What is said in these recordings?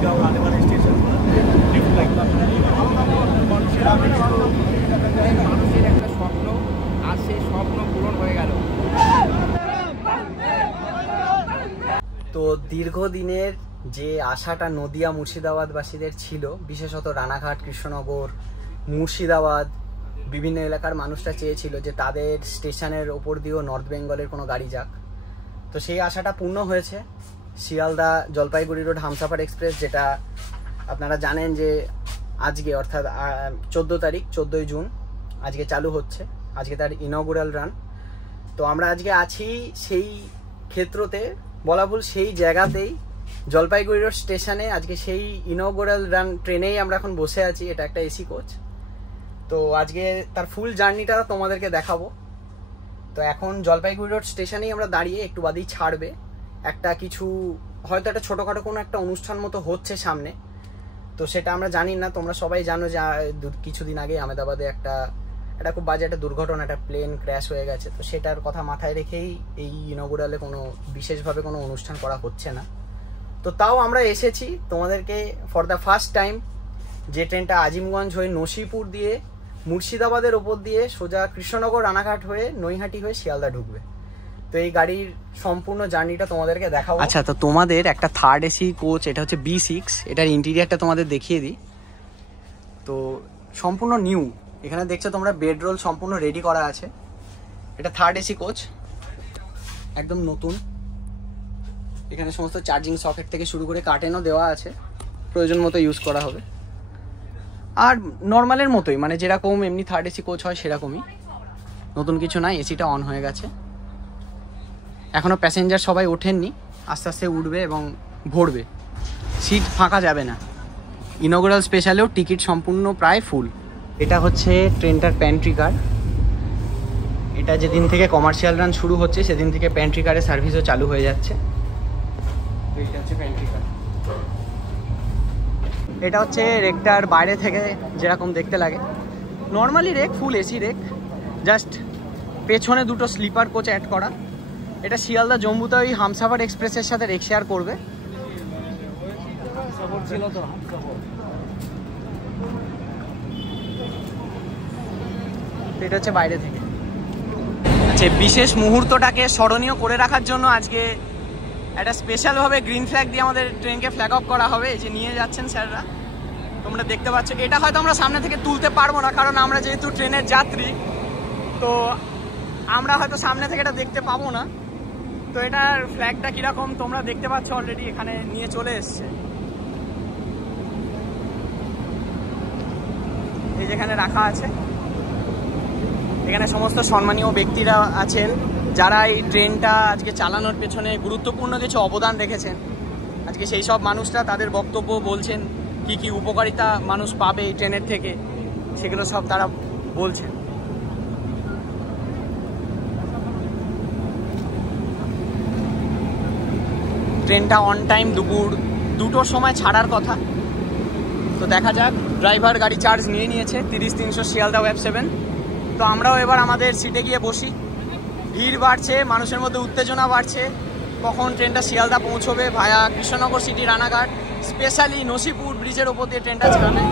नंदीगांव आने वाले station lift লাগবে মানুষের একটা স্বপ্ন আর সেই স্বপ্ন পূরণ হয়ে গেল। তো দীর্ঘদিনের যে আশাটা নদিয়া মুর্শিদাবাদবাসীদের ছিল, বিশেষত রানাঘাট, কৃষ্ণনগর, মুর্শিদাবাদ বিভিন্ন এলাকার মানুষরা চেয়েছিল যে তাদের স্টেশনের ওপর দিয়েও নর্থ বেঙ্গলের কোনো গাড়ি যাক। তো সেই আশাটা পূর্ণ হয়েছে। শিয়ালদা জলপাইগুড়ি রোড হামসাফার এক্সপ্রেস, যেটা আপনারা জানেন যে আজকে অর্থাৎ 14 তারিখ 14ই জুন আজকে চালু হচ্ছে, আজকে তার ইনগুরাল রান। তো আমরা আজকে আছি সেই ক্ষেত্রতে, বলা ভুল সেই জায়গাতেই, জলপাইগুড়ি রোড স্টেশনে। আজকে সেই ইনগুরাল রান ট্রেনেই আমরা এখন বসে আছি। এটা একটা এসি কোচ। তো আজকে তার ফুল জার্নিটা তোমাদেরকে দেখাবো। তো এখন জলপাইগুড়ি রোড স্টেশনেই আমরা দাঁড়িয়ে, একটু বাদেই ছাড়বে। একটা কিছু হয়তো একটা ছোটোখাটো কোনো একটা অনুষ্ঠান মতো হচ্ছে সামনে, তো সেটা আমরা জানি না। তোমরা সবাই জানো যে কিছুদিন আগে আহমেদাবাদে একটা খুব বাজে একটা দুর্ঘটনা, একটা প্লেন ক্র্যাশ হয়ে গেছে। তো সেটার কথা মাথায় রেখেই এই ইনগুরালে কোনো বিশেষভাবে কোনো অনুষ্ঠান করা হচ্ছে না। তো তাও আমরা এসেছি তোমাদেরকে ফর দ্য ফার্স্ট টাইম, যে ট্রেনটা আজিমগঞ্জ হয়ে নসিপুর দিয়ে মুর্শিদাবাদের ওপর দিয়ে সোজা কৃষ্ণনগর রানাঘাট হয়ে নৈহাটি হয়ে শিয়ালদা ঢুকবে। তো এই গাড়ির সম্পূর্ণ জার্নিটা তোমাদেরকে দেখাবো। আচ্ছা, তো তোমাদের একটা থার্ড এসি কোচ, এটা হচ্ছে B6। এটার ইন্টেরিয়ারটা তোমাদের দেখিয়ে দিই। তো সম্পূর্ণ নিউ, এখানে দেখছো তোমরা বেড রোল সম্পূর্ণ রেডি করা আছে। এটা থার্ড এসি কোচ, একদম নতুন। এখানে সমস্ত চার্জিং সকেট থেকে শুরু করে কার্টেনও দেওয়া আছে, প্রয়োজন মতো ইউজ করা হবে। আর নর্মালের মতোই, মানে যেরকম এমনি থার্ড এসি কোচ হয় সেরকমই, নতুন কিছু নাই। এসিটা অন হয়ে গেছে, এখনও প্যাসেঞ্জার সবাই ওঠেননি, আস্তে আস্তে উঠবে এবং ভরবে, সিট ফাঁকা যাবে না। ইনগুরাল স্পেশালেও টিকিট সম্পূর্ণ প্রায় ফুল। এটা হচ্ছে ট্রেনটার প্যান্ট্রি কার। এটা যেদিন থেকে কমার্শিয়াল রান শুরু হচ্ছে সেদিন থেকে প্যান্ট্রি কারের সার্ভিসও চালু হয়ে যাচ্ছে। এটা হচ্ছে প্যান্ট্রি কার। এটা হচ্ছে রেকটার বাইরে থেকে যেরকম দেখতে লাগে, নর্মালি রেক, ফুল এসি রেক, জাস্ট পেছনে দুটো স্লিপার কোচ অ্যাড করা। এটা শিয়ালদা জম্মুতে ওই হামসাফার এক্সপ্রেসের সাথে রেক শেয়ার করবে। এটা হচ্ছে বাইরে থেকে। আচ্ছা, বিশেষ মুহূর্তটাকে স্মরণীয় করে রাখার জন্য আজকে একটা স্পেশালভাবে গ্রিন ফ্ল্যাগ দিয়ে আমাদের ট্রেনকে ফ্ল্যাগ অফ করা হবে। এই যে নিয়ে যাচ্ছেন স্যাররা, তোমরা দেখতে পাচ্ছ। এটা হয়তো আমরা সামনে থেকে তুলতে পারবো না, কারণ আমরা যেহেতু ট্রেনের যাত্রী, তো আমরা হয়তো সামনে থেকে এটা দেখতে পাবো না। তো এটার ফ্ল্যাগটা কীরকম তোমরা দেখতে পাচ্ছ, অলরেডি এখানে নিয়ে চলে এসছে। এই যেখানে রাখা আছে, এখানে সমস্ত সম্মানীয় ব্যক্তিরা আছেন যারা এই ট্রেনটা আজকে চালানোর পেছনে গুরুত্বপূর্ণ কিছু অবদান রেখেছেন। আজকে সেই সব মানুষরা তাদের বক্তব্য বলছেন, কি কি উপকারিতা মানুষ পাবে এই ট্রেনের থেকে, সেগুলো সব তারা বলছেন। ট্রেনটা অন টাইম দুপুর 2টোর সময় ছাড়ার কথা। তো দেখা যাক, ড্রাইভার গাড়ি চার্জ নিয়ে নিয়েছে 30-300 শিয়ালদা ওয়েব 7। তো আমরাও এবার আমাদের সিটে গিয়ে বসি। ভিড় বাড়ছে, মানুষের মধ্যে উত্তেজনা বাড়ছে, কখন ট্রেনটা শিয়ালদা পৌঁছবে ভায়া কৃষ্ণনগর সিটি রানাঘাট, স্পেশালি নসিপুর ব্রিজের ওপর দিয়ে ট্রেনটা ছাড়বে।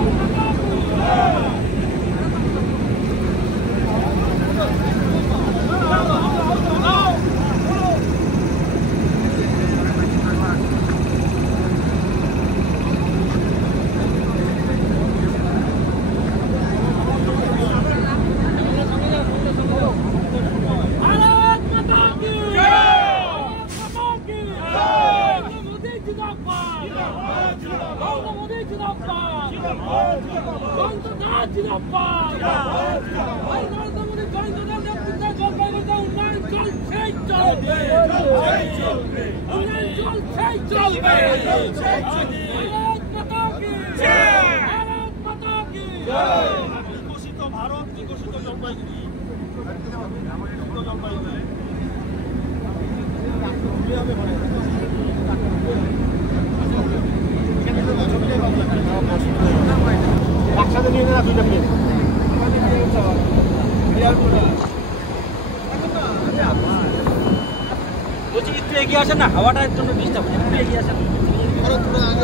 বলছি একটু এগিয়ে আসেন না, হাওয়াটার জন্য ডিস্টার্ব, একটু এগিয়ে আসেন।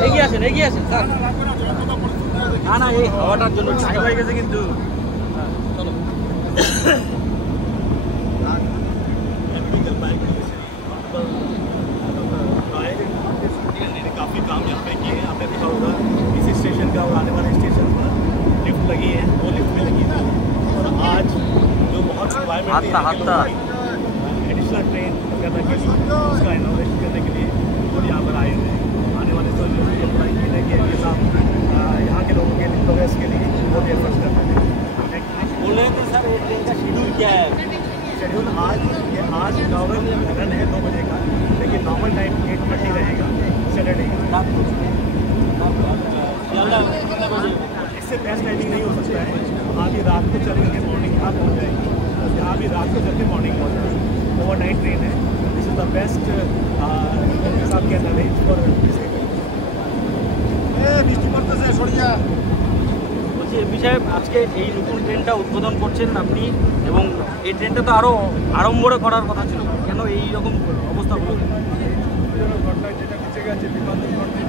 এগিয়ে আসেন স্যার। না এই হাওয়াটার জন্য টাইম হয়ে গেছে কিন্তু। काफ़ी काम यहाँ पे किए हैं, आपने देखा होगा इस स्टेशन का और आने वाले स्टेशन पर लिफ्ट लगी है, वो लिफ्ट में लगी थी। और आज जो बहुत एडिशनल ट्रेन करने के लिए उसका इनोवेशन करने के लिए और यहाँ पर आए हुए हैं। आने वाले तो ये अप्लाई किए कि ये साहब यहाँ के लोगों के लिए प्रोग्रेस के लिए बहुत एफर्ट्स करते हैं। बोल रहे थे सर ये ट्रेन का शेड्यूल क्या है? शेड्यूल आज नॉर्मल रन है 2 बजे का, लेकिन नॉर्मल टाइम 8:30 रहेगा सैटरडे रात को। इससे बेस्ट टाइमिंग नहीं हो सकता है। वहाँ भी रात को चल करके मॉर्निंग यहाँ पहुँच जाएगी, यहाँ भी रात को चल के मॉर्निंग पहुँच जाएगी। ओवरनाइट ट्रेन है, दिस इज द बेस्ट हिसाब के अंदर रेंज फॉर বৃষ্টি পড়তেছে সরিয়া। বলছি এমপি সাহেব আজকে এই নতুন ট্রেনটা উদ্বোধন করছেন আপনি, এবং এই ট্রেনটা তো আরও আড়ম্বরে করার কথা ছিল, কেন এই রকম অবস্থা হলো? ঘটনায় যেটা বেঁচে গেছে বিমানের ঘটনায়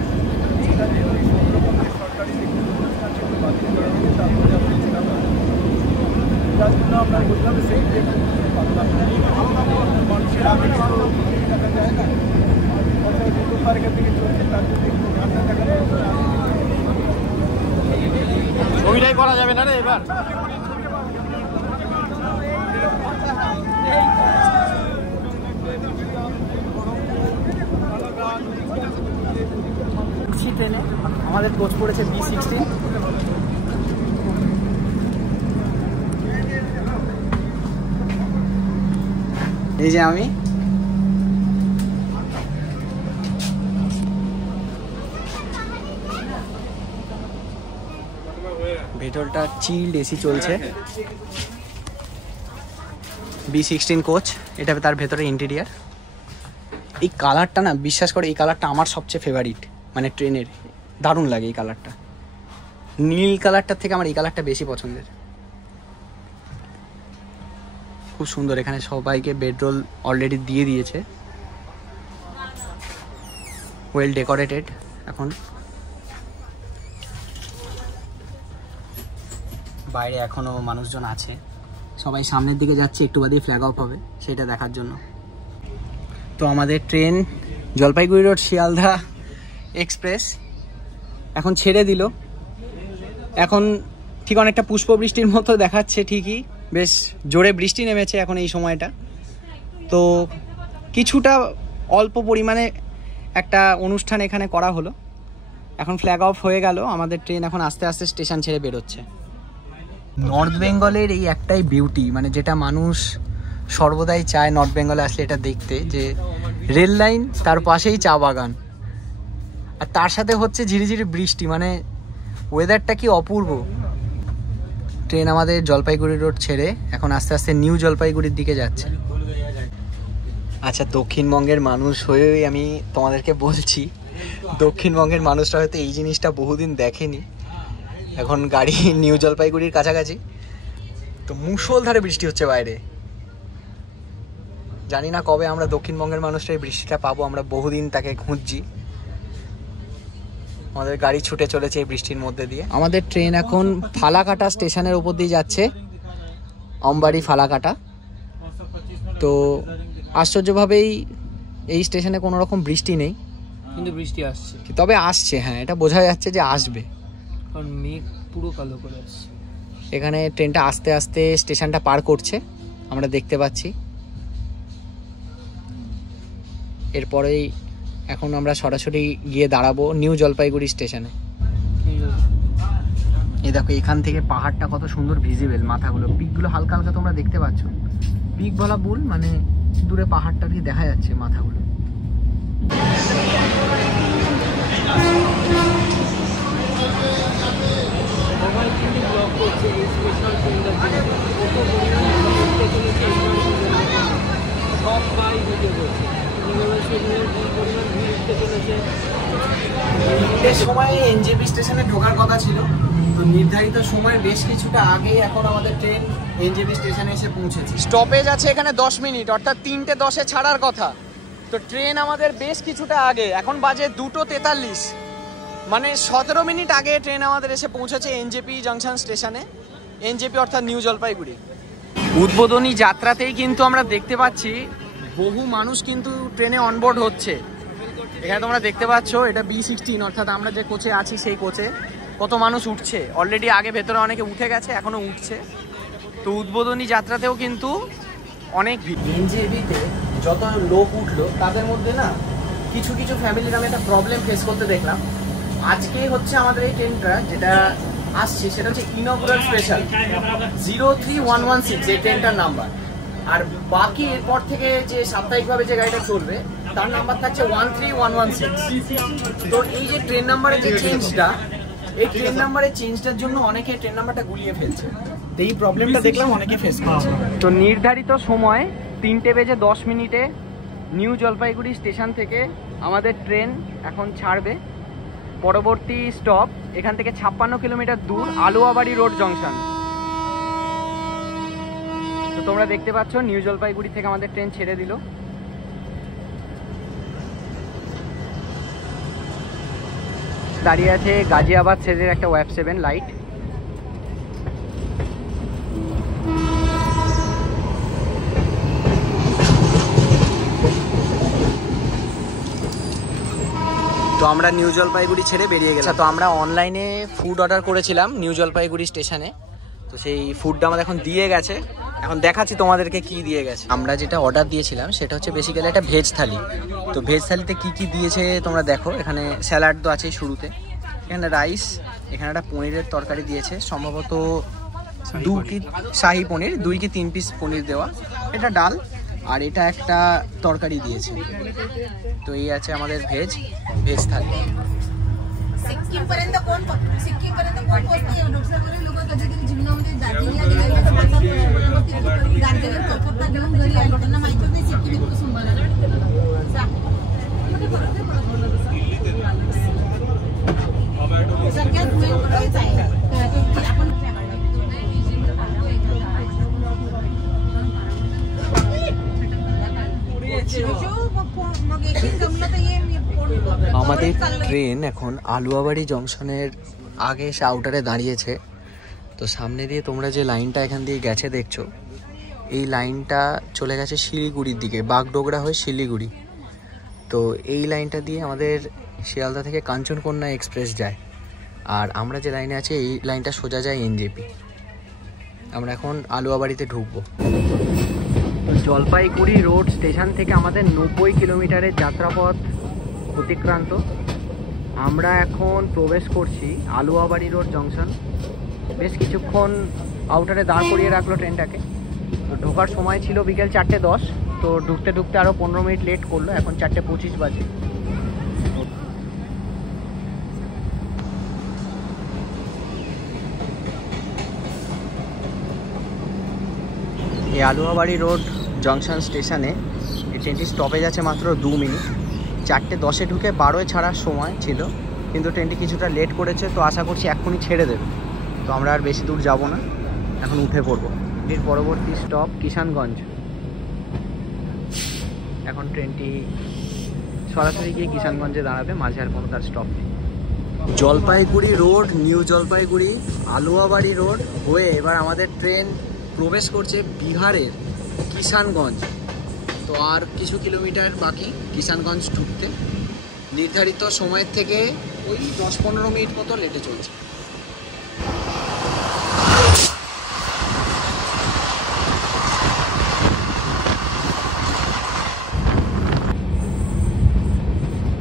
সেটা নিয়ে ওই সবরকম যে সরকারি অনুষ্ঠান সেগুলো বাতিল করা হয়েছে, তারপরে আমরা ছিলাম যার জন্য আমরা বললাম সেই ট্রেন মানুষের আগে টাকা যায় না, দুটো তারিখের দিকে চলছে, তার জন্য একটু ঠান্ডা টাকা ছবিটাই করা যাবে না রে এবার। ট্রেনে আমাদের কোচ পড়েছে B16। এই যে আমি ভেতরটা চিল্ড এসি চলছে। B16 কোচ, এটা তার ভেতরে ইন্টেরিয়ার। এই কালারটা না, বিশ্বাস করে এই কালারটা আমার সবচেয়ে ফেভারিট, মানে ট্রেনের দারুণ লাগে এই কালারটা। নীল কালারটার থেকে আমার এই কালারটা বেশি পছন্দের। খুব সুন্দর। এখানে সবাইকে বেডরোল অলরেডি দিয়ে দিয়েছে, ওয়েল ডেকোরেটেড। এখন বাইরে এখনো মানুষজন আছে, সবাই সামনের দিকে যাচ্ছে, একটু বাদেই ফ্ল্যাগ অফ হবে, সেটা দেখার জন্য। তো আমাদের train Jalpaiguri road Sealdah express এখন ছেড়ে দিল। এখন ঠিক অনেকটা পুষ্প বৃষ্টির মতো দেখাচ্ছে, ঠিকই বেশ জোরে বৃষ্টি নেমেছে এখন এই সময়টা। তো কিছুটা অল্প পরিমাণে একটা অনুষ্ঠান এখানে করা হলো, এখন ফ্ল্যাগ অফ হয়ে গেল। আমাদের ট্রেন এখন আস্তে আস্তে স্টেশন ছেড়ে বেরোচ্ছে। নর্থ বেঙ্গলের এই একটাই বিউটি, মানে যেটা মানুষ সর্বদাই চায় নর্থ বেঙ্গলে আসলে এটা দেখতে, যে রেল লাইন, তার পাশেই চা বাগান, আর তার সাথে হচ্ছে ঝিরিঝিরি বৃষ্টি, মানে ওয়েদারটা কি অপূর্ব। ট্রেন আমাদের জলপাইগুড়ি রোড ছেড়ে এখন আস্তে আস্তে নিউ জলপাইগুড়ির দিকে যাচ্ছে। আচ্ছা, দক্ষিণবঙ্গের মানুষ হয়েই আমি তোমাদেরকে বলছি, দক্ষিণবঙ্গের মানুষরা হয়তো এই জিনিসটা বহুদিন দেখেনি। এখন গাড়ি নিউ জলপাইগুড়ির কাছাকাছি, তো মুষলধারে বৃষ্টি হচ্ছে বাইরে। জানি না কবে আমরা দক্ষিণবঙ্গের মানুষরা এই বৃষ্টিটা পাবো, আমরা বহুদিন তাকে খুঁজছি। আমাদের গাড়ি ছুটে চলেছে এই বৃষ্টির মধ্যে দিয়ে। আমাদের ট্রেন এখন ফালাকাটা স্টেশনের উপর দিয়ে যাচ্ছে, আমবাড়ি ফালাকাটা। তো আশ্চর্যভাবেই এই স্টেশনে কোনো রকম বৃষ্টি নেই, কিন্তু বৃষ্টি আসছে, তবে আসছে। হ্যাঁ, এটা বোঝা যাচ্ছে যে আসবে, কারণ মেঘ পুরো কালো করে আসছে। এখানে ট্রেনটা আস্তে আস্তে স্টেশনটা পার করছে, আমরা দেখতে পাচ্ছি। এরপরেই এখন আমরা সরাসরি গিয়ে দাঁড়াবো নিউ জলপাইগুড়ি স্টেশনে। এই দেখো, এখান থেকে পাহাড়টা কত সুন্দর ভিজিবল, মাথাগুলো, পিকগুলো হালকা হালকা তোমরা দেখতে পাচ্ছ। পিক বলা ভুল, মানে দূরে পাহাড়টা কি দেখা যাচ্ছে, মাথাগুলো। সময় এনজেপি স্টেশনে ঢোকার কথা ছিল, তো নির্ধারিত সময়ের বেশ কিছুটা আগেই এখন আমাদের ট্রেন এনজেপি স্টেশনে এসে পৌঁছেছে। স্টপেজ আছে এখানে 10 মিনিট, অর্থাৎ 3:10-এ ছাড়ার কথা, তো ট্রেন আমাদের বেশ কিছুটা আগে, এখন বাজে 2:43, মানে 17 মিনিট আগে ট্রেন আমাদের এসে পৌঁছেছে এনজেপি জাংশন স্টেশনে। এনজেপি অর্থাৎ নিউ জলপাইগুড়ি। উদ্বোধনী যাত্রাতেই কিন্তু আমরা দেখতে পাচ্ছি বহু মানুষ কিন্তু ট্রেনে অনবোর্ড হচ্ছে। এখানে তোমরা দেখতে পাচ্ছ এটা B16 অর্থাৎ আমরা যে কোচে আছি সেই কোচে কত মানুষ উঠছে। অলরেডি আগে ভেতরে অনেকে উঠে গেছে, এখনো উঠছে। তো উদ্বোধনী যাত্রাতেও কিন্তু অনেক ভিড়। এনজেপিতে যত লোক উঠলো তাদের মধ্যে না কিছু কিছু ফ্যামিলির আমি একটা প্রবলেম ফেস করতে দেখলাম। আজকে হচ্ছে আমাদের এই ট্রেনটা যেটা আসছে সেটা হচ্ছে ইনগুরাল স্পেশাল 03116 এই ট্রেনটার নাম্বার। আর বাকি এরপর থেকে যে সাপ্তাহিকভাবে যে গাড়িটা চলবে তার নাম্বার থাকছে 13116। তো এই যে ট্রেন নাম্বারের যে চেঞ্জটা, এই ট্রেন নাম্বারের চেঞ্জটার জন্য অনেকে ট্রেন নাম্বারটা গুলিয়ে ফেলছে। তো এই প্রবলেমটা দেখলাম অনেকে ফেস করছে। তো নির্ধারিত সময় 3:10 নিউ জলপাইগুড়ি স্টেশন থেকে আমাদের ট্রেন এখন ছাড়বে। পরবর্তী স্টপ এখান থেকে 56 কিলোমিটার দূর আলুয়াবাড়ি রোড জংশন। তো তোমরা দেখতে পাচ্ছ নিউ জলপাইগুড়ি থেকে আমাদের ট্রেন ছেড়ে দিল। দাঁড়িয়ে আছে গাজিয়াবাদ সেজের একটা ওয়েব 7 লাইট। তো আমরা নিউ জলপাইগুড়ি ছেড়ে বেরিয়ে গেলাম। তো আমরা অনলাইনে ফুড অর্ডার করেছিলাম নিউ জলপাইগুড়ি স্টেশনে। তো সেই ফুডটা আমাদের এখন দিয়ে গেছে, এখন দেখাচ্ছি তোমাদেরকে কি দিয়ে গেছে। আমরা যেটা অর্ডার দিয়েছিলাম সেটা হচ্ছে বেসিক্যালি একটা ভেজ থালি। তো ভেজ থালিতে কি কি দিয়েছে তোমরা দেখো। এখানে স্যালাড তো আছে শুরুতে, এখানে রাইস, এখানে একটা পনিরের তরকারি দিয়েছে, সম্ভবত 2 কি শাহি পনির, 2 কি 3 পিস পনির দেওয়া, এটা ডাল, আর এটা একটা তরকারি দিয়েছে। তো এই আছে আমাদের ভেজ থালি। सिक्कीमपर्यंत कोण पोहोचते? डॉक्टरकडे लोक कधीतरी जीवनामध्ये दार्जिलिंगला गेलेले असतात, दार्जिलिंग कलकत्ता घेऊन घरी आले, त्यांना माहिती होते सिक्कीम इतकं सुंदर आहे. सगळ्यात मेन करायचं आहे की आपण मग एकही जमलं तर ये मी আমাদের ট্রেন এখন আলুয়াবাড়ি জংশনের আগে এসে আউটারে দাঁড়িয়েছে। তো সামনে দিয়ে তোমরা যে লাইনটা এখান দিয়ে গেছে দেখছো, এই লাইনটা চলে গেছে শিলিগুড়ির দিকে, বাগডোগরা হয়ে শিলিগুড়ি। তো এই লাইনটা দিয়ে আমাদের শিয়ালদা থেকে কাঞ্চনকন্যা এক্সপ্রেস যায়। আর আমরা যে লাইনে আছি এই লাইনটা সোজা যায় এনজেপি। আমরা এখন আলুয়াবাড়িতে ঢুকবো। জলপাইগুড়ি রোড স্টেশন থেকে আমাদের 90 কিলোমিটারের যাত্রাপথ অতিক্রান্ত। আমরা এখন প্রবেশ করছি আলুয়াবাড়ি রোড জংশন। বেশ কিছুক্ষণ আউটারে দাঁড় করিয়ে রাখলো ট্রেনটাকে। তো ঢোকার সময় ছিল বিকেল 4:10, তো ঢুকতে ঢুকতে আরও 15 মিনিট লেট করলো, এখন 4:25 বাজে। এই আলুয়াবাড়ি রোড জংশন স্টেশনে এই ট্রেনটি স্টপেজ আছে মাত্র 2 মিনিট। 4:10 ঢুকে 12 ছাড়ার সময় ছিল, কিন্তু ট্রেনটি কিছুটা লেট করেছে। তো আশা করছি এক্ষুনি ছেড়ে দেবে। তো আমরা আর বেশি দূর যাব না, এখন উঠে পড়বো। এর পরবর্তী স্টপ কিষানগঞ্জ। এখন ট্রেনটি সরাসরি গিয়ে কিষানগঞ্জে দাঁড়াবে, মাঝে আর কোনো তার স্টপ নেই। Jalpaiguri road, new Jalpaiguri, Aluabari road হয়ে এবার আমাদের ট্রেন প্রবেশ করছে বিহারের কিষানগঞ্জ। তো আর কিছু কিলোমিটার বাকি কিষানগঞ্জ ঢুকতে। নির্ধারিত সময়ের থেকে ওই 10-15 মিনিট মতো লেটে চলছে।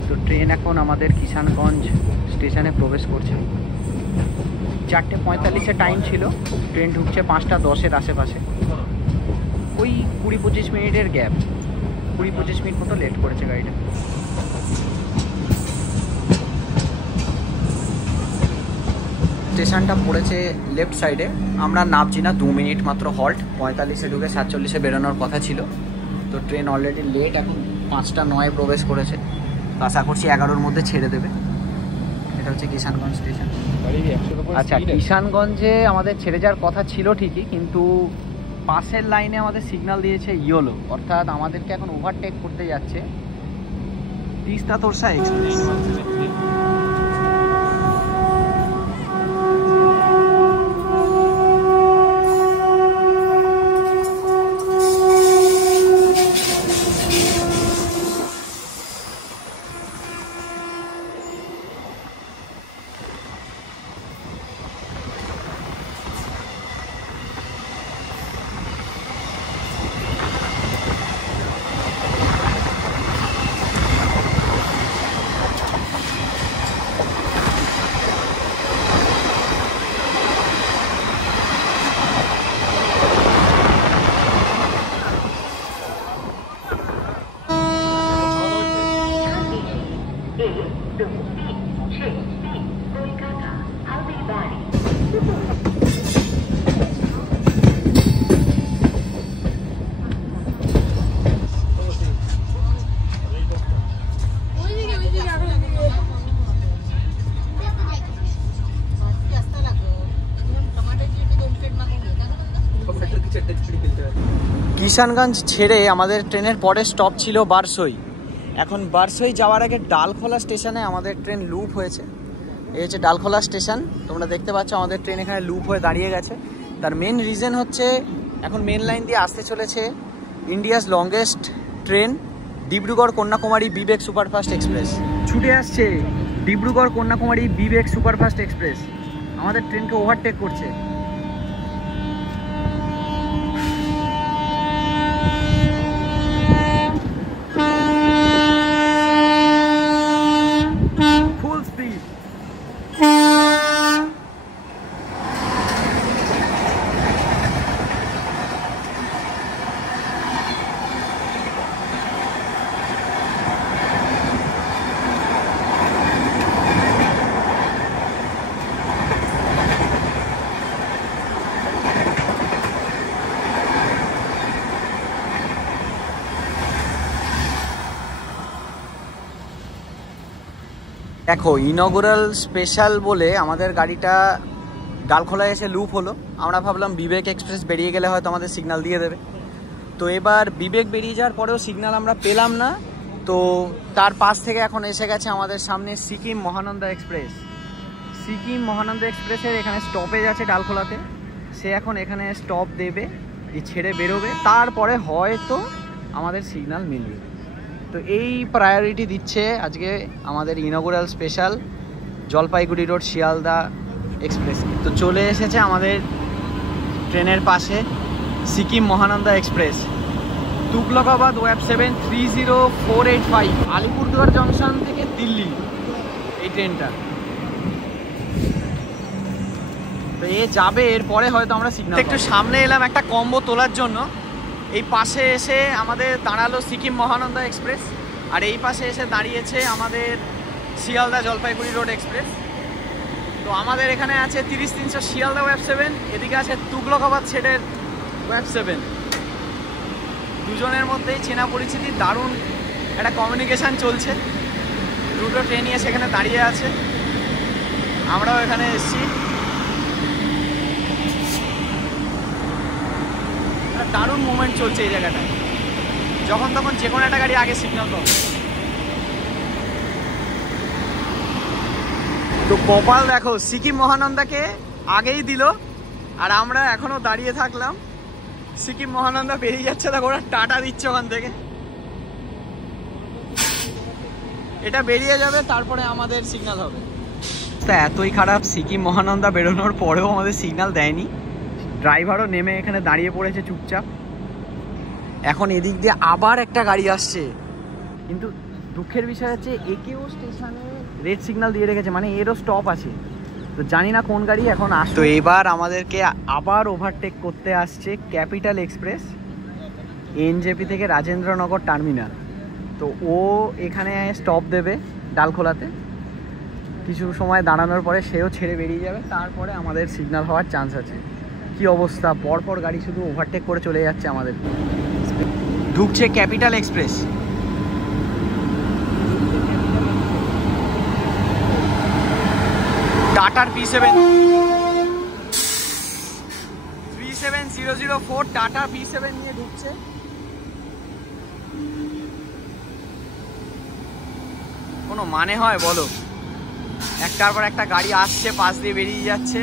তো ট্রেন এখন আমাদের কিষানগঞ্জ স্টেশনে প্রবেশ করছে। 4:45 টাইম ছিল, ট্রেন ঢুকছে 5:10 আশেপাশে। ওই 20-25 মিনিটের গ্যাপ, 20-25 মিনিট মতো লেট করেছে গাড়িটা। স্টেশনটা পড়েছে লেফট সাইডে, আমরা নামছি না, 2 মিনিট মাত্র হল্ট। 45-এ ঢুকে 47-এ বেরোনোর কথা ছিল। তো ট্রেন অলরেডি লেট, এখন 5:09 প্রবেশ করেছে। তো আশা করছি 11-র মধ্যে ছেড়ে দেবে। এটা হচ্ছে কিষানগঞ্জ স্টেশন। আচ্ছা, কিষানগঞ্জে আমাদের ছেড়ে যাওয়ার কথা ছিল ঠিকই, কিন্তু পাশের লাইনে আমাদের সিগন্যাল দিয়েছে ইয়েলো, অর্থাৎ আমাদেরকে এখন ওভারটেক করতে যাচ্ছে তিস্তা তোরসা এক্সপ্রেস। কিষানগঞ্জ ছেড়ে আমাদের ট্রেনের পরের স্টপ ছিল বারসই। এখন বারসই যাওয়ার আগে ডালখোলা স্টেশনে আমাদের ট্রেন লুপ হয়েছে। এই হচ্ছে ডালখোলা স্টেশন, তোমরা দেখতে পাচ্ছ আমাদের ট্রেন এখানে লুপ হয়ে দাঁড়িয়ে গেছে। তার মেন রিজন হচ্ছে এখন মেন লাইন দিয়ে আসতে চলেছে India's longest train Dibrugarh Kanyakumari Vivek superfast express. ছুটে আসছে ডিব্রুগড় কন্যাকুমারী বিবেক সুপারফাস্ট এক্সপ্রেস, আমাদের ট্রেনকে ওভারটেক করছে। দেখো ইনগুরাল স্পেশাল বলে আমাদের গাড়িটা ডালখোলায় এসে লুপ হলো। আমরা ভাবলাম বিবেক এক্সপ্রেস বেরিয়ে গেলে হয়তো আমাদের সিগন্যাল দিয়ে দেবে। তো এবার বিবেক বেরিয়ে যাওয়ার পরেও সিগন্যাল আমরা পেলাম না। তো তার পাশ থেকে এখন এসে গেছে আমাদের সামনে সিকিম মহানন্দা এক্সপ্রেস। সিকিম মহানন্দা এক্সপ্রেসের এখানে স্টপেজ আছে ডালখোলাতে, সে এখন এখানে স্টপ দেবে, ছেড়ে বেরোবে, তারপরে হয়তো আমাদের সিগন্যাল মিলবে। তো এই প্রায়োরিটি দিচ্ছে আজকে আমাদের inaugural special Jalpaiguri road Sealdah express. তো চলে এসেছে আমাদের ট্রেনের পাশে সিকিম মহানন্দা এক্সপ্রেস, তুগলকাবাদ ওয়েব 7 30485, আলিপুরদুয়ার জংশন থেকে দিল্লি এই ট্রেনটা। তো এ যাবে, এরপরে হয়তো আমরা সিগন্যাল। একটু সামনে এলাম একটা কম্বো তোলার জন্য। এই পাশে এসে আমাদের দাঁড়ালো সিকিম মহানন্দা এক্সপ্রেস, আর এই পাশে এসে দাঁড়িয়েছে আমাদের শিয়ালদা জলপাইগুড়ি রোড এক্সপ্রেস। তো আমাদের এখানে আছে 30-300 শিয়ালদা ওয়েব 7, এদিকে আছে তুগলকাবাদ ছেড়ের ওয়েব 7। দুজনের মধ্যেই চেনা পরিচিতি, দারুণ একটা কমিউনিকেশান চলছে। দুটো ট্রেনই সেখানে দাঁড়িয়ে আছে, আমরাও এখানে এসেছি। দারুণ মুভমেন্ট চলছে এই জায়গাটায়, যখন তখন যে কোনো একটা গাড়ি আগে সিগন্যাল পাবে। তো কপাল দেখো, সিকিম মহানন্দাকে আগেই দিল, আর আমরা এখনো দাঁড়িয়ে থাকলাম। সিকিম মহানন্দা বেরিয়ে যাচ্ছে, দেখো ওরা টাটা দিচ্ছে ওখান থেকে। এটা বেরিয়ে যাবে, তারপরে আমাদের সিগন্যাল হবে। তা এতই খারাপ, সিকিম মহানন্দা বেরোনোর পরেও আমাদের সিগন্যাল দেয়নি। ড্রাইভারও নেমে এখানে দাঁড়িয়ে পড়েছে চুপচাপ। এখন এদিক দিয়ে আবার একটা গাড়ি আসছে, কিন্তু দুঃখের বিষয় হচ্ছে একেও স্টেশনে রেড সিগন্যাল দিয়ে রেখেছে, মানে এরও স্টপ আছে। তো জানি না কোন গাড়ি এখন আসছে। তো এবার আমাদেরকে আবার ওভারটেক করতে আসছে ক্যাপিটাল এক্সপ্রেস, এনজেপি থেকে রাজেন্দ্রনগর টার্মিনাল। তো ও এখানে স্টপ দেবে ডালখোলাতে, কিছু সময় দাঁড়ানোর পরে সেও ছেড়ে বেরিয়ে যাবে, তারপরে আমাদের সিগন্যাল হওয়ার চান্স আছে। কি অবস্থা, পরপর গাড়ি শুধু ওভারটেক করে চলে যাচ্ছে আমাদের। ঢুকছে ক্যাপিটাল এক্সপ্রেস। টাটার P7 37004 টাটা P7 নিয়ে ঢুকছে। কোনো মানে হয় বলো? একটার পর একটা গাড়ি আসছে, পাশ দিয়ে বেরিয়ে যাচ্ছে,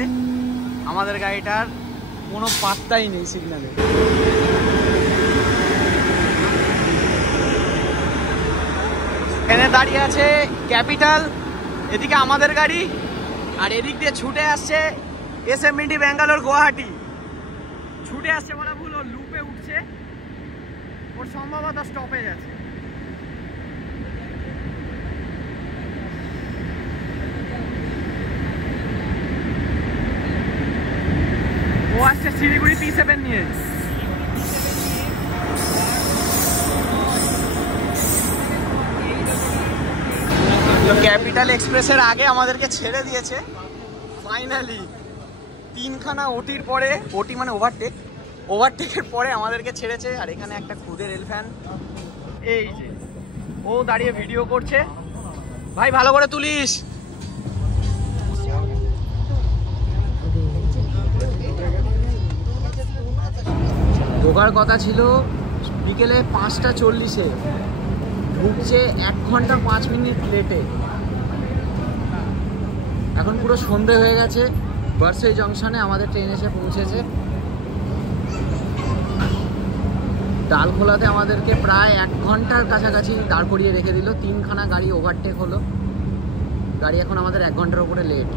আমাদের গাড়িটার কোনো পাত্তাই নেই সিগন্যালে। এখানে দাঁড়িয়ে আছে ক্যাপিটাল, এদিকে আমাদের গাড়ি, আর এদিক দিয়ে ছুটে আসছে এসএমবিটি ব্যাঙ্গালোর গুয়াহাটি। ছুটে আসছে বলে ভুল, ওর লুপে উঠছে, ওর সম্ভবত স্টপেজ আছে। ও আসছে শিলিগুড়ি T7 নিয়ে। ক্যাপিটাল এক্সপ্রেসের আগে আমাদেরকে ছেড়ে দিয়েছে ফাইনালি। 3খানা ওটির পরে, ওটি মানে ওভারটেকের পরে আমাদেরকে ছেড়েছে। আর এখানে একটা খুদে রেল ফ্যান, এই যে ও দাঁড়িয়ে ভিডিও করছে। ভাই ভালো করে তুলিস। ঢোকার কথা ছিল বিকেলে 5:40-এ, ঢুকছে 1 ঘন্টা 5 মিনিট লেটে। এখন পুরো সন্ধে হয়ে গেছে। বারসই জংশনে আমাদের ট্রেন এসে পৌঁছেছে। ডালখোলাতে আমাদেরকে প্রায় 1 ঘন্টার কাছাকাছি দাঁড় করিয়ে রেখে দিল। 3খানা গাড়ি ওভারটেক হলো। গাড়ি এখন আমাদের 1 ঘন্টার উপরে লেট।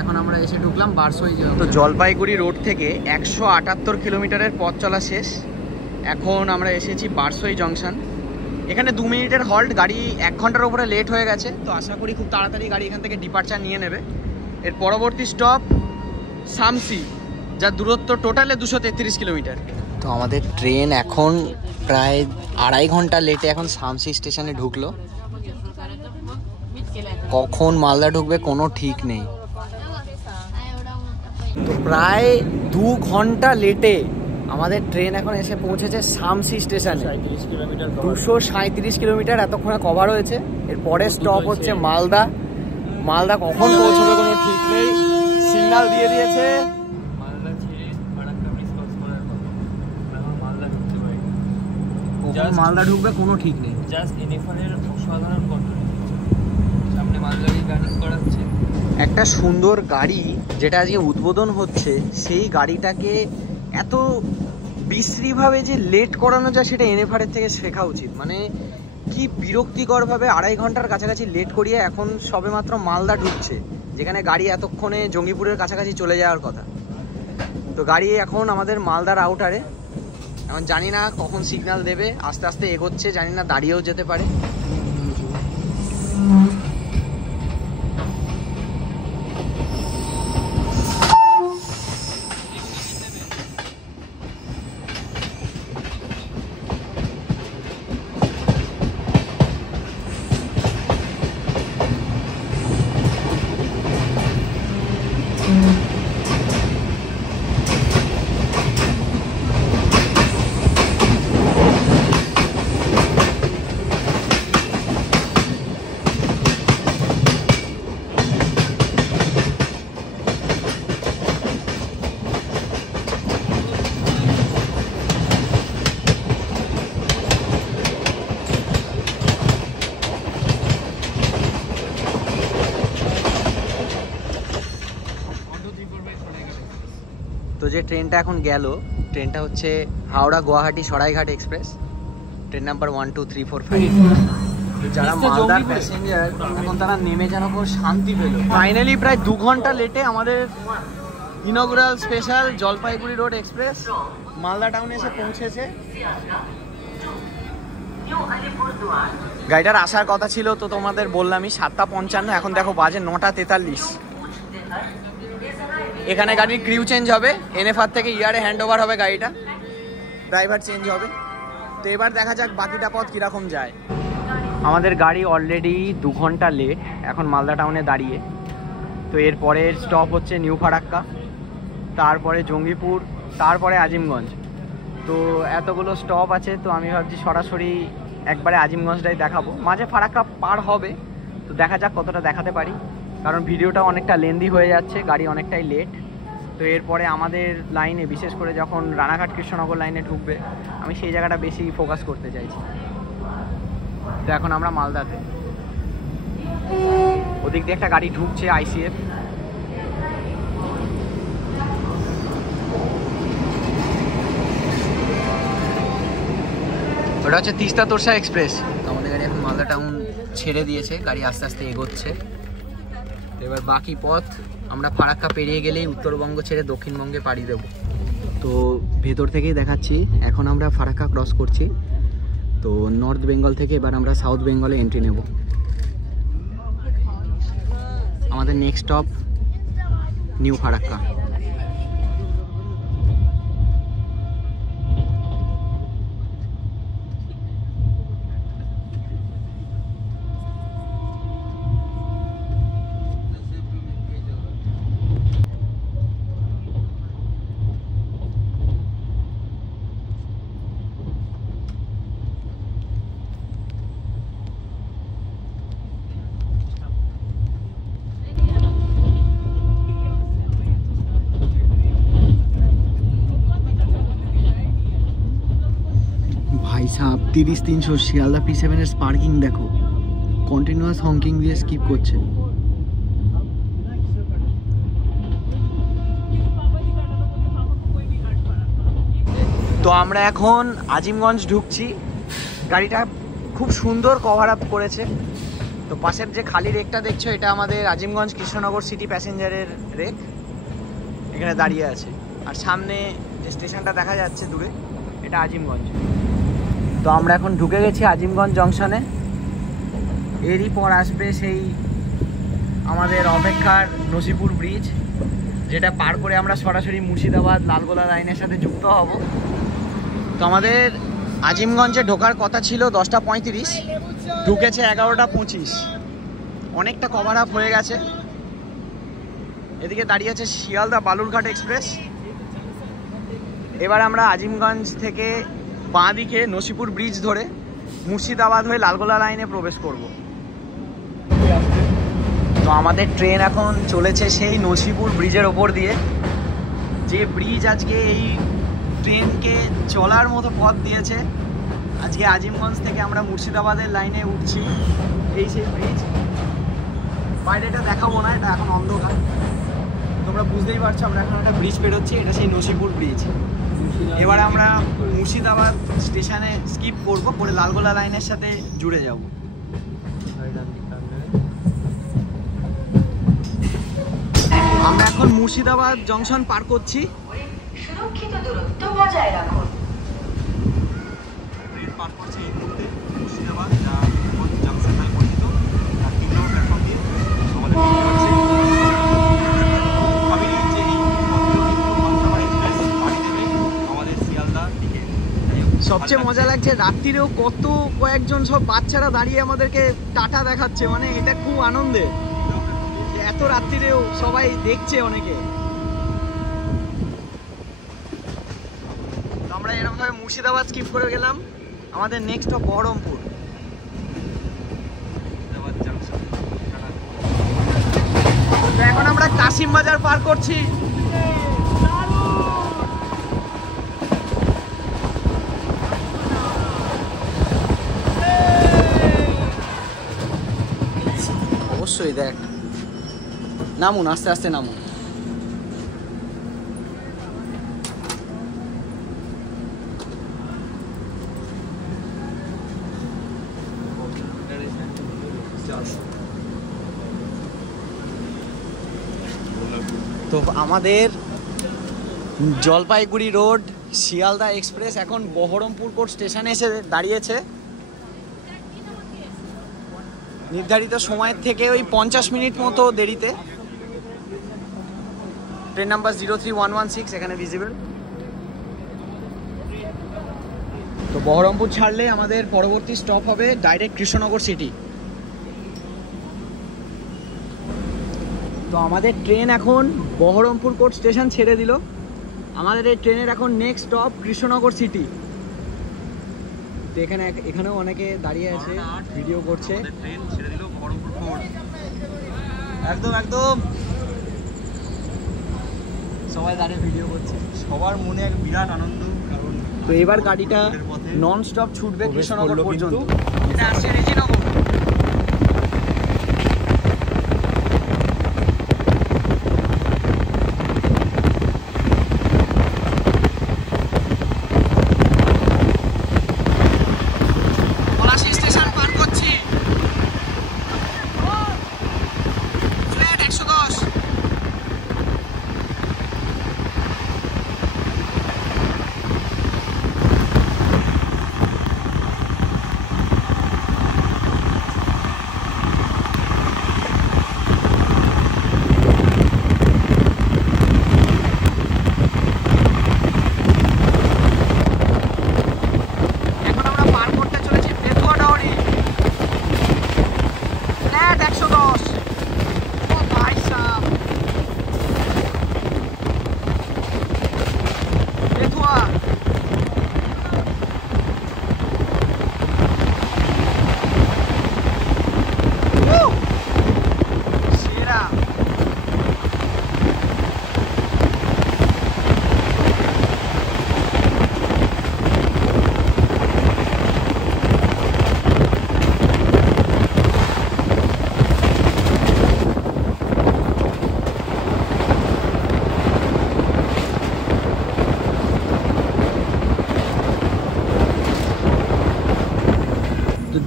এখন আমরা এসে ঢুকলাম বারসই। তো জলপাইগুড়ি রোড থেকে 178 কিলোমিটারের পথ চলা শেষ। এখন আমরা এসেছি বারসই জংশন। এখানে 2 মিনিটের হল্ট, গাড়ি 1 ঘন্টার উপরে লেট হয়ে গেছে। তো আশা করি খুব তাড়াতাড়ি গাড়ি এখান থেকে ডিপার্চার নিয়ে নেবে। এর পরবর্তী স্টপ সামসি, যার দূরত্ব টোটালে 233 কিলোমিটার। তো আমাদের ট্রেন এখন প্রায় 2.5 ঘন্টা লেটে এখন সামসি স্টেশনে ঢুকলো। কখন মালদা ঢুকবে কোনো ঠিক নেই। তো প্রায় 2 ঘন্টা লেটে আমাদের ট্রেন এখন এসে পৌঁছেছে সামসি স্টেশনে। 237 কিলোমিটার এতক্ষণে কভার হয়েছে। এর পরের স্টপ হচ্ছে মালদা। মালদা কখন পৌঁছবে কোনো ঠিক নেই। সিগন্যাল দিয়ে দিয়েছে। কখন মালদা ঢুকবে কোনো ঠিক নেই। একটা সুন্দর গাড়ি যেটা আজকে উদ্বোধন হচ্ছে, সেই গাড়িটাকে এত বিশ্রীভাবে যে লেট করানো যায় সেটা এনএফআরের থেকে শেখা উচিত। মানে কি বিরক্তিকরভাবে 2.5 ঘন্টার কাছাকাছি লেট করিয়ে এখন সবেমাত্র মালদা ঢুকছে, যেখানে গাড়ি এতক্ষণে জঙ্গিপুরের কাছাকাছি চলে যাওয়ার কথা। তো গাড়ি এখন আমাদের মালদার আউটারে। এখন জানি না কখন সিগন্যাল দেবে, আস্তে আস্তে এগোচ্ছে, জানি না দাঁড়িয়েও যেতে পারে। তো যে ট্রেনটা এখন গেল, ট্রেনটা হচ্ছে Howrah Guwahati Saraighat express, train number 1 2 3 4 5। যারা মালদার প্যাসেঞ্জার এখন তারা নেমে যেন খুব শান্তি পেল। ফাইনালি প্রায় 2 ঘন্টা লেটে আমাদের inaugural special Jalpaiguri road express Malda টাউনে এসে পৌঁছেছে। গাড়িটার আসার কথা ছিল তো তোমাদের বললামই 7:55, এখন দেখো বাজে 9:43। এখানে গাড়ির ক্রিউ চেঞ্জ হবে, এনএফআর থেকে ইয়ারে হ্যান্ড ওভার হবে গাড়িটা, ড্রাইভার চেঞ্জ হবে। তো এবার দেখা যাক বাকিটা পথ কীরকম যায়। আমাদের গাড়ি অলরেডি 2 ঘন্টা লেট, এখন মালদা টাউনে দাঁড়িয়ে। তো এর পরের স্টপ হচ্ছে নিউ ফারাক্কা, তারপরে জঙ্গিপুর, তারপরে আজিমগঞ্জ। তো এতগুলো স্টপ আছে, তো আমি ভাবছি সরাসরি একবারে আজিমগঞ্জটাই দেখাবো। মাঝে ফারাক্কা পার হবে, তো দেখা যাক কতটা দেখাতে পারি, কারণ ভিডিওটা অনেকটা লেন্দি হয়ে যাচ্ছে, গাড়ি অনেকটাই লেট। তো এরপরে আমাদের লাইনে, বিশেষ করে যখন রানাঘাট কৃষ্ণনগর লাইনে ঢুকবে, আমি সেই জায়গাটা বেশি ফোকাস করতে চাইছি। তো এখন আমরা মালদাতে। ওদিক দিয়ে একটা গাড়ি ঢুকছে আইসিএফ। ওটা হচ্ছে তিস্তা তোরসা এক্সপ্রেস। আমাদের গাড়ি এখন মালদা টাউন ছেড়ে দিয়েছে, গাড়ি আস্তে আস্তে এগোচ্ছে। এবার বাকি পথ আমরা ফারাক্কা পেরিয়ে গেলেই উত্তরবঙ্গ ছেড়ে দক্ষিণবঙ্গে পাড়ি দেব। তো ভেতর থেকেই দেখাচ্ছি, এখন আমরা ফারাক্কা ক্রস করছি। তো নর্থ বেঙ্গল থেকে এবার আমরা সাউথ বেঙ্গলে এন্ট্রি নেব। আমাদের নেক্সট স্টপ নিউ ফারাক্কা। ভাই সাহেব 30-300 শিয়ালদা P7 এর স্পার্কিং দেখো, কন্টিনিউয়াস হংকিং দিয়ে স্কিপ করছে। তো আমরা এখন আজিমগঞ্জ ঢুকছি। গাড়িটা খুব সুন্দর কভার আপ করেছে। তো পাশের যে খালি রেকটা দেখছো, এটা আমাদের আজিমগঞ্জ কৃষ্ণনগর সিটি প্যাসেঞ্জারের রেক, এখানে দাঁড়িয়ে আছে। আর সামনে যে স্টেশনটা দেখা যাচ্ছে দূরে, এটা আজিমগঞ্জ। তো আমরা এখন ঢুকে গেছি আজিমগঞ্জ জংশনে। এরই পর আসবে সেই আমাদের অপেক্ষার নসিপুর ব্রিজ, যেটা পার করে আমরা সরাসরি মুর্শিদাবাদ লালগোলা লাইনের সাথে যুক্ত হব। তো আমাদের আজিমগঞ্জে ঢোকার কথা ছিল 10:35, ঢুকেছে 11:25। অনেকটা কভার আপ হয়ে গেছে। এদিকে দাঁড়িয়ে আছে শিয়ালদা বালুরঘাট এক্সপ্রেস। এবার আমরা আজিমগঞ্জ থেকে বাঁ দিকে নসিপুর ব্রিজ ধরে মুর্শিদাবাদ হয়ে লালগোলা লাইনে প্রবেশ করব। তো আমাদের ট্রেন এখন চলেছে সেই নসিপুর ব্রিজের ওপর দিয়ে, যে ব্রিজ আজকে এই ট্রেনকে চলার মতো পথ দিয়েছে। আজকে আজিমগঞ্জ থেকে আমরা মুর্শিদাবাদের লাইনে উঠছি, এই সেই ব্রিজ। বাইরেটা দেখাবো না, এটা এখন অন্ধকার, তোমরা বুঝতেই পারছো আমরা এখন একটা ব্রিজ পেরোচ্ছি, এটা সেই নসিপুর ব্রিজ। এবার আমরা মুর্শিদাবাদ স্টেশনে স্কিপ করব, করে লালগোলা লাইনের সাথে জুড়ে যাব। আমরা এখন মুর্শিদাবাদ জংশন পার করছি। সুরক্ষিত দূরত্ব বজায় রাখুন। ট্রেন পার করছে এই মুহূর্তে মুর্শিদাবাদ, যা জংশন নামে পরিচিত। আর 3 নম্বর প্ল্যাটফর্ম দিয়ে আমাদের সবচেয়ে মজা লাগছে, রাত্রিরেও কত কয়েকজন সব বাচ্চারা দাঁড়িয়ে আমাদেরকে টাটা দেখাচ্ছে। মানে এটা খুব আনন্দের, এত রাত্রিরেও সবাই দেখছে অনেকে। আমরা এরকম ভাবে মুর্শিদাবাদ স্কিপ করে গেলাম। আমাদের নেক্সট স্টপ বহরমপুর। তো এখন আমরা কাশিম বাজার পার করছি। অবশ্যই দেখ, নামুন, আস্তে আস্তে নামুন। তো আমাদের জলপাইগুড়ি রোড শিয়ালদা এক্সপ্রেস এখন বহরমপুর কোর্ট স্টেশনে এসে দাঁড়িয়েছে। নির্ধারিত সময়ের থেকে ওই 50 মিনিট মতো দেরিতে। ট্রেন নাম্বার 03116 এখানে ভিজিবল। তো বহরমপুর ছাড়লে আমাদের পরবর্তী স্টপ হবে ডাইরেক্ট কৃষ্ণনগর সিটি। তো আমাদের ট্রেন এখন বহরমপুর কোর্ট স্টেশন ছেড়ে দিল। আমাদের এই ট্রেনের এখন নেক্সট স্টপ কৃষ্ণনগর সিটি। তো এখানেও অনেকে দাঁড়িয়ে আছে, ভিডিও করছে। ট্রেন ছেড়ে দিল বহরমপুর কোর্ট। একদম একদম সবাই দাঁড়িয়ে ভিডিও করছে, সবার মনে এক বিরাট আনন্দ, কারণ তো এবার গাড়িটা নন স্টপ ছুটবে কৃষ্ণনগর পর্যন্ত। এটা আসছে রেজিনগর।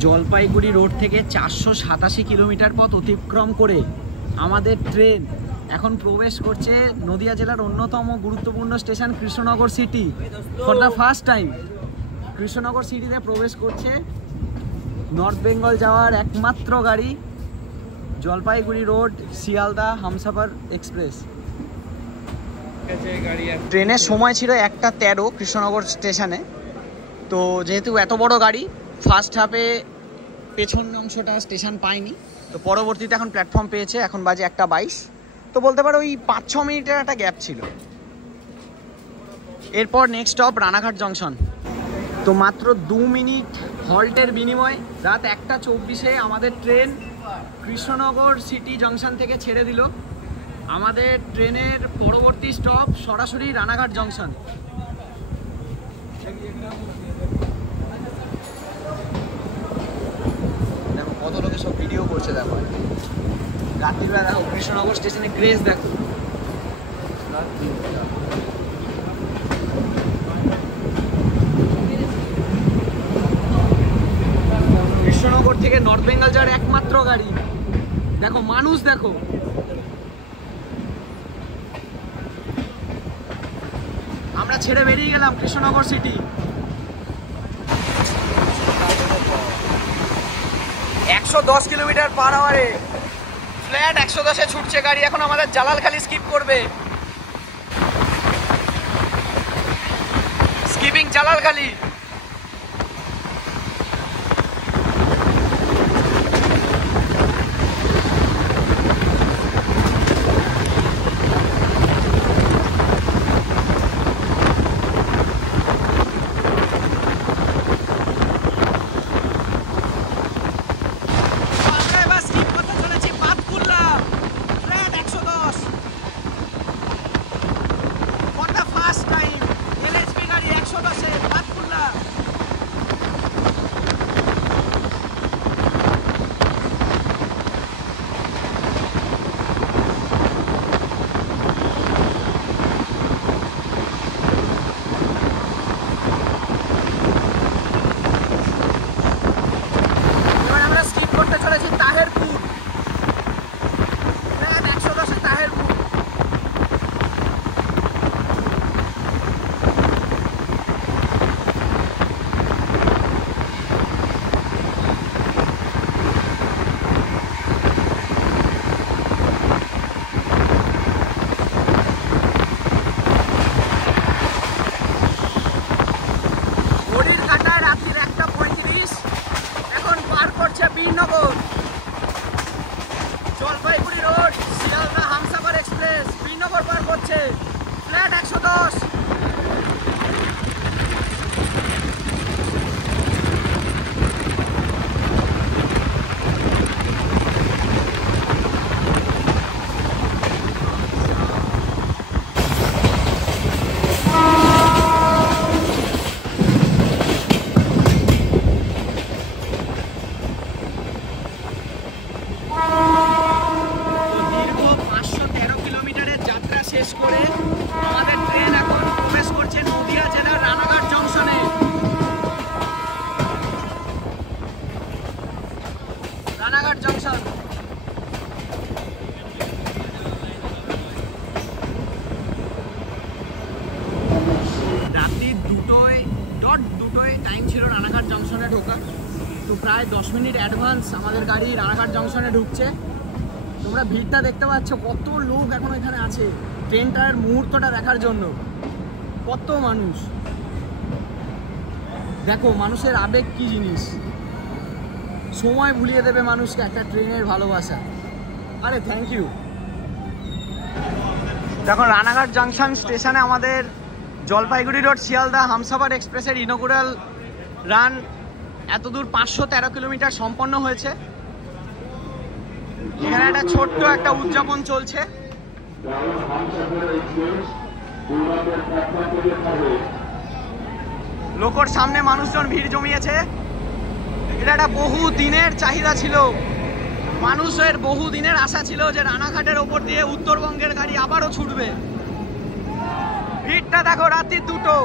জলপাইগুড়ি রোড থেকে 487 কিলোমিটার পথ অতিক্রম করে আমাদের ট্রেন এখন প্রবেশ করছে নদিয়া জেলার অন্যতম গুরুত্বপূর্ণ station Krishnanagar city. For the first time Krishnanagar সিটিতে প্রবেশ করছে নর্থ বেঙ্গল যাওয়ার একমাত্র গাড়ি জলপাইগুড়ি রোড শিয়ালদা হামসাফার এক্সপ্রেস। ট্রেনের সময় ছিল 1:13 কৃষ্ণনগর স্টেশনে। তো যেহেতু এত বড় গাড়ি ফার্স্ট হাফে পেছন অংশটা স্টেশন পায়নি, তো পরবর্তীতে এখন প্ল্যাটফর্ম পেয়েছে। এখন বাজে 1:22, তো বলতে পারো ওই 5-6 মিনিটের একটা গ্যাপ ছিল। এরপর নেক্সট স্টপ রানাঘাট জংশন। তো মাত্র 2 মিনিট হল্টের বিনিময়ে রাত 1:24-এ আমাদের ট্রেন কৃষ্ণনগর সিটি জংশন থেকে ছেড়ে দিল। আমাদের ট্রেনের পরবর্তী স্টপ সরাসরি রানাঘাট জংশন। দেখো কত লোকে সব ভিডিও করছে, দেখো রাত্রিবেলা দেখো কৃষ্ণনগর স্টেশনে ক্রেজ দেখো। কৃষ্ণনগর থেকে নর্থ বেঙ্গল যাওয়ার একমাত্র গাড়ি। দেখো মানুষ দেখো, আমরা ছেড়ে বেরিয়ে গেলাম কৃষ্ণনগর সিটি। 110 কিলোমিটার পার আওয়ারে ফ্ল্যাট 110-এ ছুটছে গাড়ি। এখন আমাদের জালালখালি স্কিপ করবে, skipping Jalalkhali. Jalpaiguri road Sealdah Humsafar express Birnagar পার করছে, ফ্ল্যাট 110। শেষ করে আমাদের ট্রেন এখন প্রবেশ করছে নদিয়া জেলার রানাঘাট জংশনে। রানাঘাট জংশন রাত্রি 2:00 টাইম ছিল রানাঘাট জংশনে ঢোকার। তো প্রায় 10 মিনিট অ্যাডভান্স আমাদের গাড়ি রানাঘাট জংশনে ঢুকছে। তোমরা ভিড়টা দেখতে পাচ্ছ, কত লোক এখন এখানে আছে ট্রেনটার মুহূর্তটা দেখার জন্য। কত মানুষ, দেখো মানুষের আবেগ কি জিনিস, সময় ভুলিয়ে দেবে মানুষকে একটা ট্রেনের ভালোবাসা। আরে থ্যাংক ইউ। দেখো রানাঘাট জংশন স্টেশনে আমাদের জলপাইগুড়ি রোড শিয়ালদা হামসাফার এক্সপ্রেসের ইনগুরাল রান এতদূর 513 কিলোমিটার সম্পন্ন হয়েছে। এখানে একটা ছোট্ট একটা উদযাপন চলছে। লোকর সামনে মানুষজন ভিড় জমিয়েছে। এটা একটা বহু দিনের চাহিদা ছিল, মানুষের বহু দিনের আশা ছিল যে রানাঘাটের ওপর দিয়ে উত্তরবঙ্গের গাড়ি আবারও ছুটবে। ভিড়টা দেখো রাত্রি 2টো।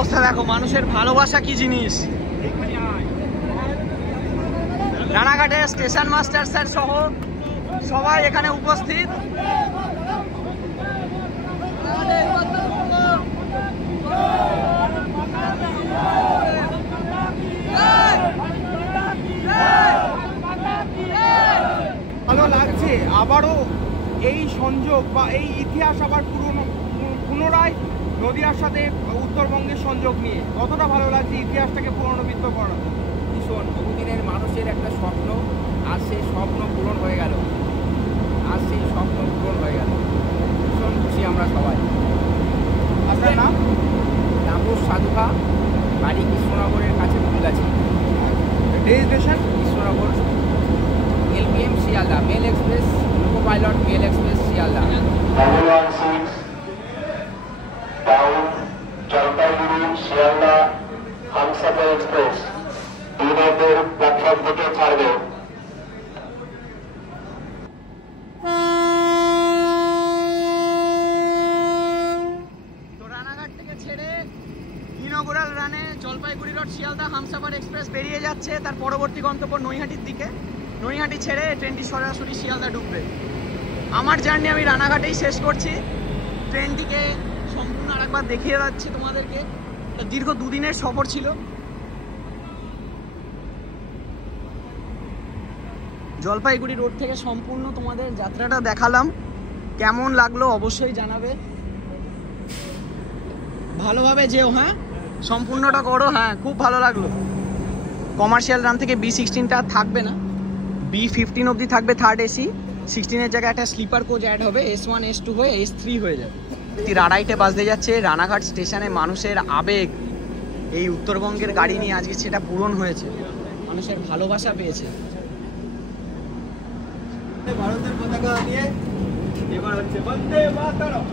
অবস্থা দেখো, মানুষের ভালোবাসা কি জিনিস। রানাঘাটের স্টেশন মাস্টার স্যার সহ সবাই এখানে উপস্থিত। ভালো লাগছে আবারও এই সংযোগ বা এই ইতিহাস আবার পুনরায় নদিয়ার সাথে উত্তরবঙ্গের সংযোগ নিয়ে কতটা ভালো লাগছে ইতিহাসটাকে পুনরাবৃত্ত করা। ভীষণ বহুদিনের মানুষের একটা স্বপ্ন, আর সেই স্বপ্ন পূরণ হয়ে গেল, ভীষণ খুশি আমরা সবাই। আপনার নাম? তাপস সাধুকা, বাড়ি কৃষ্ণনগরের কাছে Fulgachhi. Destination Krishnanagar, LPM Sealdah, mail express, loco pilot mail express Sealdah. Jalpaiguri Sealdah Humsafar express Durgapur platform থেকে ছাড়বে। তো রানাঘাট থেকে ছেড়ে ইনঅগুরাল রানে জলপাইগুড়ি রোড শিয়ালদা হামসাফার এক্সপ্রেস বেরিয়ে যাচ্ছে তার পরবর্তী গন্তব্য নৈহাটির দিকে। নৈহাটি ছেড়ে ট্রেনটি সরাসরি শিয়ালদা ঢুকবে। আমার জার্নি আমি রানাঘাটেই শেষ করছি। ট্রেনটিকে সম্পূর্ণ আরেকবার দেখিয়ে যাচ্ছি তোমাদেরকে। এটা দীর্ঘ দুদিনের সফর ছিল। জলপাইগুড়ি রোড থেকে সম্পূর্ণ তোমাদের যাত্রাটা দেখালাম। কেমন লাগলো অবশ্যই জানাবে। ভালোভাবে যেও, হ্যাঁ, সম্পূর্ণটা করো। হ্যাঁ, খুব ভালো লাগলো। কমার্শিয়াল রান থেকে B16টা থাকবে না, B15 অবধি থাকবে থার্ড AC। 16-এর জায়গায় একটা স্লিপার কোচ অ্যাড হবে, S1 S2 হয়ে S3 হয়ে যাবে। 2:30 বাজতে যাচ্ছে। রানাঘাট স্টেশনে মানুষের আবেগ, এই উত্তরবঙ্গের গাড়ি নিয়ে আজকে সেটা পূরণ হয়েছে। মানুষের ভালোবাসা পেয়েছে। ভারতের পতাকা নিয়ে এবার হচ্ছে বন্দে মাতরম।